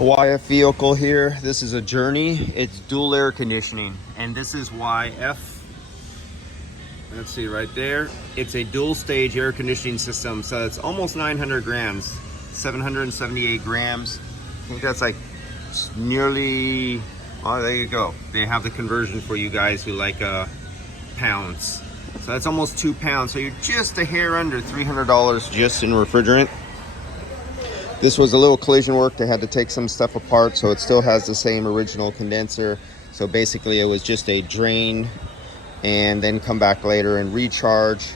YF vehicle here. This is a Journey. It's dual air conditioning, and this is YF. Let's see right there. It's a dual stage air conditioning system, so it's almost 900 grams, 778 grams. I think that's like nearly, oh, there you go. They have the conversion for you guys who like pounds. So that's almost 2 pounds. So you're just a hair under $300 just in refrigerant. This was a little collision work. They had to take some stuff apart, so it still has the same original condenser. So basically it was just a drain and then come back later and recharge.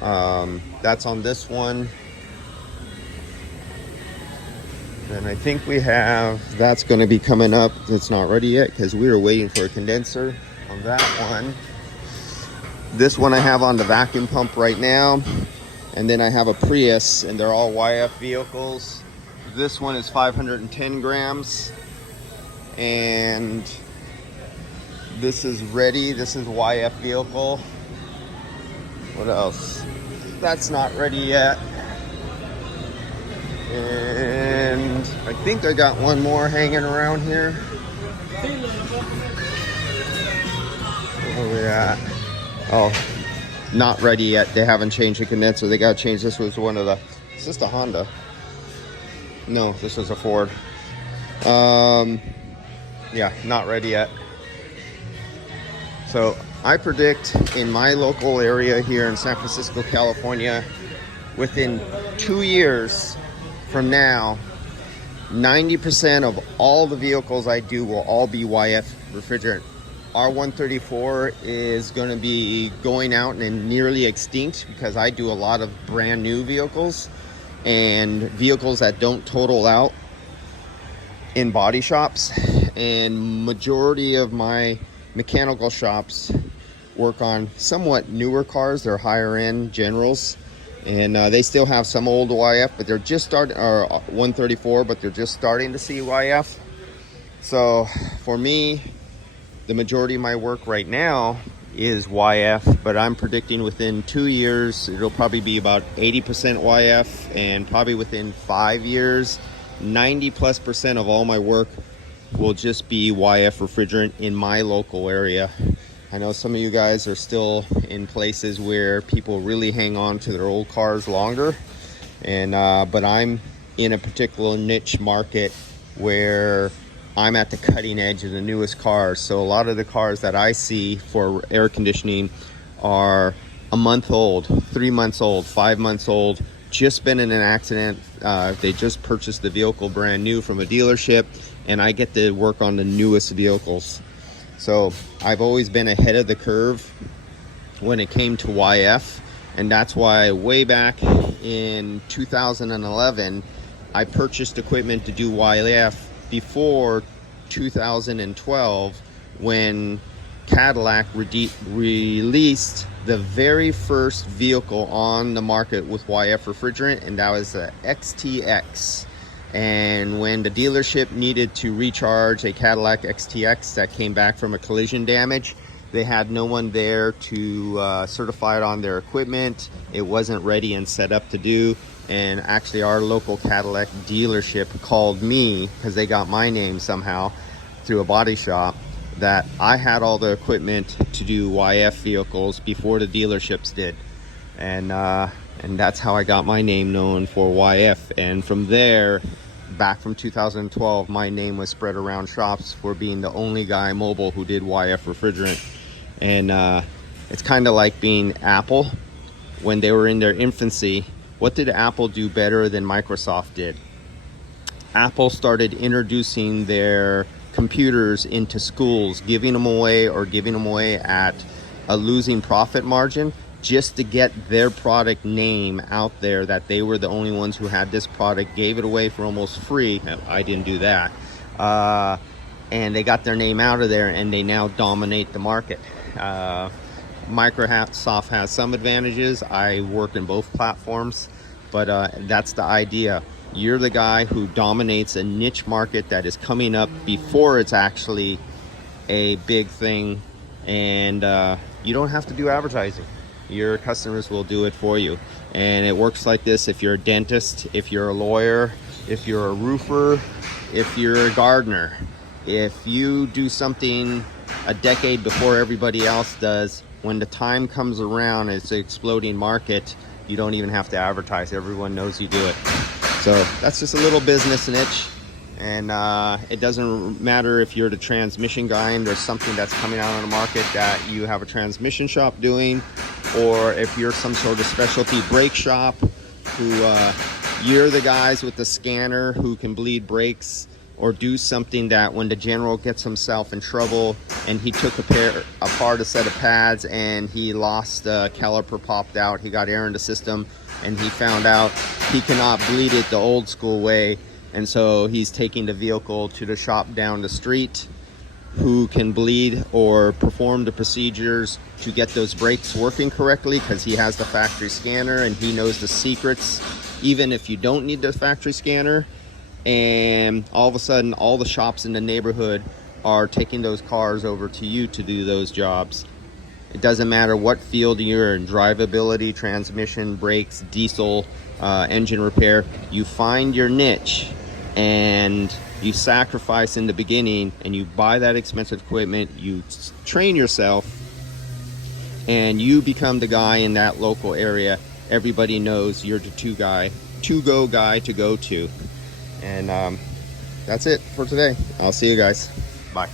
That's on this one. And I think we have, that's going to be coming up. It's not ready yet because we were waiting for a condenser on that one. This one I have on the vacuum pump right now. And then I have a Prius, and they're all YF vehicles. This one is 510 grams. And this is ready. This is YF vehicle. What else? That's not ready yet. And I think I got one more hanging around here. Where are we at? Oh, not ready yet. They haven't changed the condenser. They got to change. This was one of the, is this the Honda? No, this was a Ford. Yeah, not ready yet. So I predict in my local area here in San Francisco, California, within 2 years from now, 90% of all the vehicles I do will all be YF refrigerant. R134 is going to be going out and nearly extinct because I do a lot of brand new vehicles and vehicles that don't total out in body shops. And majority of my mechanical shops work on somewhat newer cars. They're higher end Generals, and they still have some old YF, but they're just starting, or 134, but they're just starting to see YF. So for me, the majority of my work right now is YF, but I'm predicting within 2 years, it'll probably be about 80% YF, and probably within 5 years, 90+% of all my work will just be YF refrigerant in my local area. I know some of you guys are still in places where people really hang on to their old cars longer, and but I'm in a particular niche market where I'm at the cutting edge of the newest cars. So a lot of the cars that I see for air conditioning are a month old, 3 months old, 5 months old, just been in an accident. They just purchased the vehicle brand new from a dealership, and I get to work on the newest vehicles. So I've always been ahead of the curve when it came to YF, and that's why way back in 2011, I purchased equipment to do YF before 2012, when Cadillac released the very first vehicle on the market with YF refrigerant, and that was the XTX. And when the dealership needed to recharge a Cadillac XTX that came back from a collision damage, they had no one there to certify it on their equipment. It wasn't ready and set up to do. And actually our local Cadillac dealership called me because they got my name somehow through a body shop, that I had all the equipment to do YF vehicles before the dealerships did. And that's how I got my name known for YF. And from there, back from 2012, my name was spread around shops for being the only guy mobile who did YF refrigerant. And it's kind of like being Apple when they were in their infancy. What did Apple do better than Microsoft did? Apple started introducing their computers into schools, giving them away at a losing profit margin, just to get their product name out there, that they were the only ones who had this product, gave it away for almost free. I didn't do that. And they got their name out of there, and they now dominate the market. Microsoft has some advantages. I work in both platforms, but that's the idea. You're the guy who dominates a niche market that is coming up before it's actually a big thing, and you don't have to do advertising. Your customers will do it for you. And it works like this: if you're a dentist, if you're a lawyer, if you're a roofer, if you're a gardener, if you do something a decade before everybody else does, when the time comes around, it's an exploding market, you don't even have to advertise. Everyone knows you do it. So that's just a little business niche. And it doesn't matter if you're the transmission guy and there's something that's coming out on the market that you have a transmission shop doing, or if you're some sort of specialty brake shop who you're the guys with the scanner who can bleed brakes, or do something that when the general gets himself in trouble and he took apart a set of pads and he lost a caliper, popped out, he got air in the system, and he found out he cannot bleed it the old school way, and so he's taking the vehicle to the shop down the street who can bleed or perform the procedures to get those brakes working correctly, because he has the factory scanner and he knows the secrets even if you don't need the factory scanner. And all of a sudden, all the shops in the neighborhood are taking those cars over to you to do those jobs. It doesn't matter what field you're in, drivability, transmission, brakes, diesel, engine repair. You find your niche and you sacrifice in the beginning and you buy that expensive equipment, you train yourself, and you become the guy in that local area. Everybody knows you're the to-go guy to go to. And that's it for today. I'll see you guys. Bye.